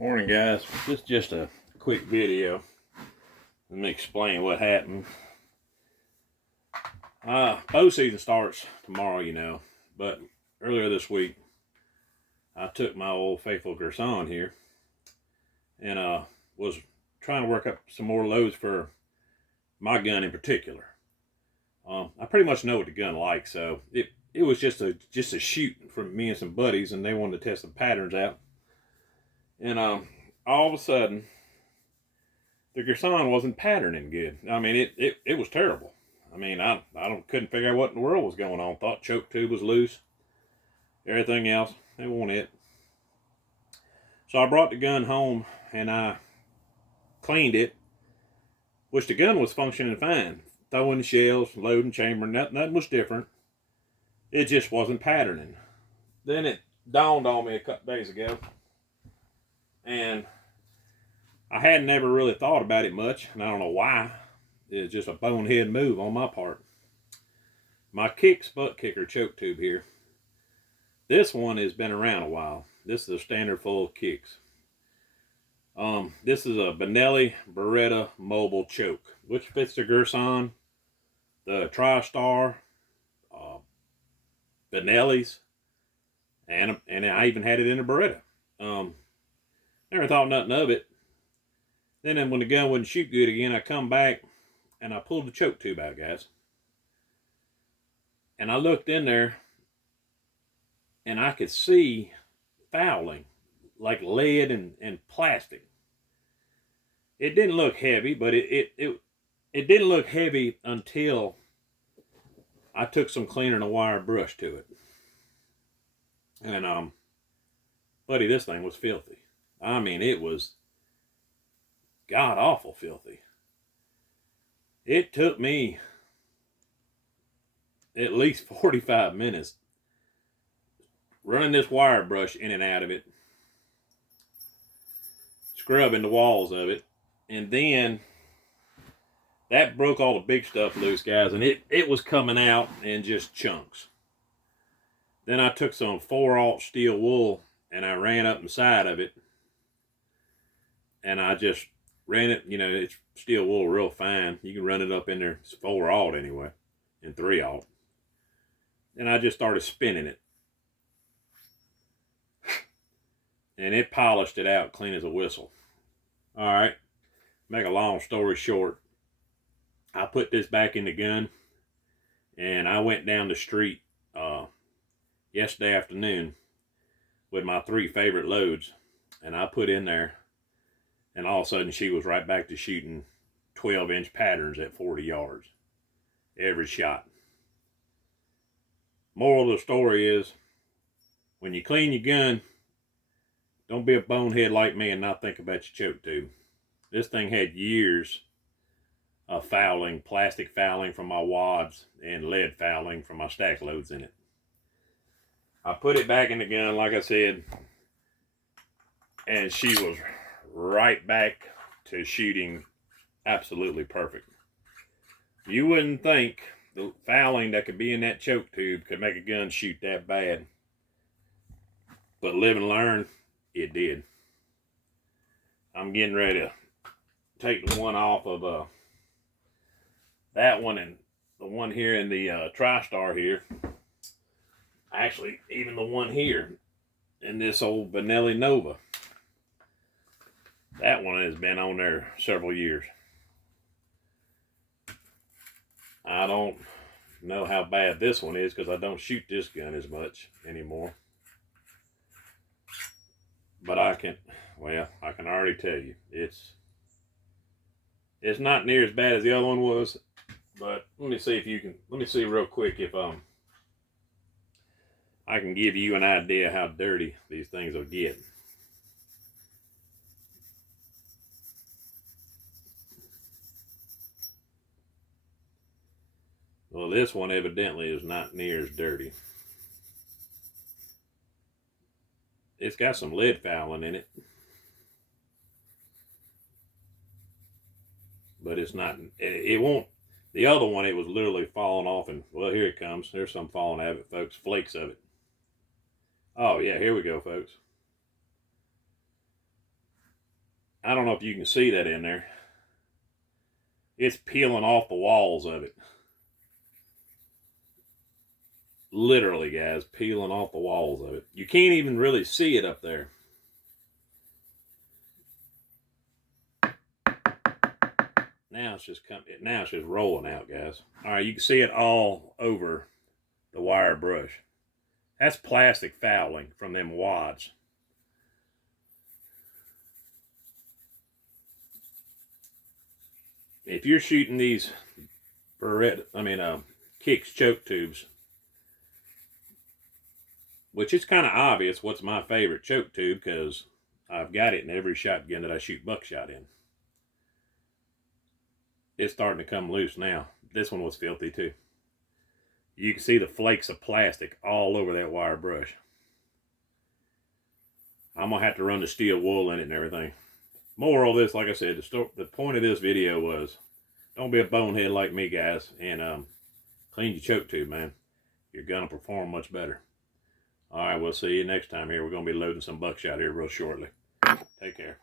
Morning, guys. This is just a quick video. Let me explain what happened. Bow season starts tomorrow, but earlier this week, I took my old faithful Girsan here and was trying to work up some more loads for my gun in particular. I pretty much know what the gun likes, so it was just a shoot from me and some buddies, and they wanted to test some patterns out. And all of a sudden, the Girsan wasn't patterning good. I mean, it was terrible. I mean, I couldn't figure out what in the world was going on. Thought choke tube was loose. Everything else, it wasn't it. So I brought the gun home and I cleaned it, which the gun was functioning fine. Throwing the shells, loading chamber, nothing was different. It just wasn't patterning. Then it dawned on me a couple days ago, and I hadn't ever really thought about it much, and I don't know why. It's just a bonehead move on my part. My Kicks butt kicker choke tube here. This one has been around a while. This is a standard full of Kicks. This is a Benelli Beretta mobile choke, which fits the Girsan, the TriStar, Benelli's, and I even had it in a Beretta. Never thought nothing of it. Then when the gun wouldn't shoot good again, I come back and I pulled the choke tube out, guys. And I looked in there and I could see fouling, like lead and plastic. It didn't look heavy, but it didn't look heavy until I took some cleaner and a wire brush to it. And buddy, this thing was filthy. I mean, it was god awful filthy. It took me at least 45 minutes running this wire brush in and out of it, scrubbing the walls of it, and then that broke all the big stuff loose, guys, and it was coming out in just chunks. Then I took some 4/0 steel wool and I ran up inside of it, and I just ran it, it's steel wool real fine. You can run it up in there. It's 4/0 anyway, and 3/0. And I just started spinning it. And it polished it out clean as a whistle. All right, make a long story short, I put this back in the gun, and I went down the street yesterday afternoon with my 3 favorite loads, and I put in there, and all of a sudden she was right back to shooting 12-inch patterns at 40 yards every shot. Moral of the story is, when you clean your gun, don't be a bonehead like me and not think about your choke tube. This thing had years of fouling, plastic fouling from my wads and lead fouling from my stack loads in it. I put it back in the gun, like I said, and she was right back to shooting absolutely perfect. You wouldn't think the fouling that could be in that choke tube could make a gun shoot that bad, but live and learn, it did. I'm getting ready to take the one off of that one and the one here in the TriStar here. Actually, even the one here in this old Benelli Nova. That one has been on there several years. I don't know how bad this one is because I don't shoot this gun as much anymore. But I can already tell you, it's not near as bad as the other one was. But let me see real quick if I can give you an idea how dirty these things will get. Well, this one evidently is not near as dirty. It's got some lead fouling in it, but it's not, it won't. The other one, it was literally falling off, and well, here it comes. There's some falling out of it, folks. Flakes of it. Oh yeah, here we go, folks. I don't know if you can see that in there. It's peeling off the walls of it. Literally, guys, peeling off the walls of it. You can't even really see it up there. Now it's just rolling out, guys. All right, you can see it all over the wire brush. That's plastic fouling from them wads. If you're shooting these Kicks choke tubes, which is kind of obvious what's my favorite choke tube because I've got it in every shotgun that I shoot buckshot in. It's starting to come loose now. This one was filthy too. You can see the flakes of plastic all over that wire brush. I'm going to have to run the steel wool in it and everything. Moral of this, like I said, the point of this video was don't be a bonehead like me, guys, and clean your choke tube, man. You're going to perform much better. All right, we'll see you next time here. We're going to be loading some buckshot here real shortly. Take care.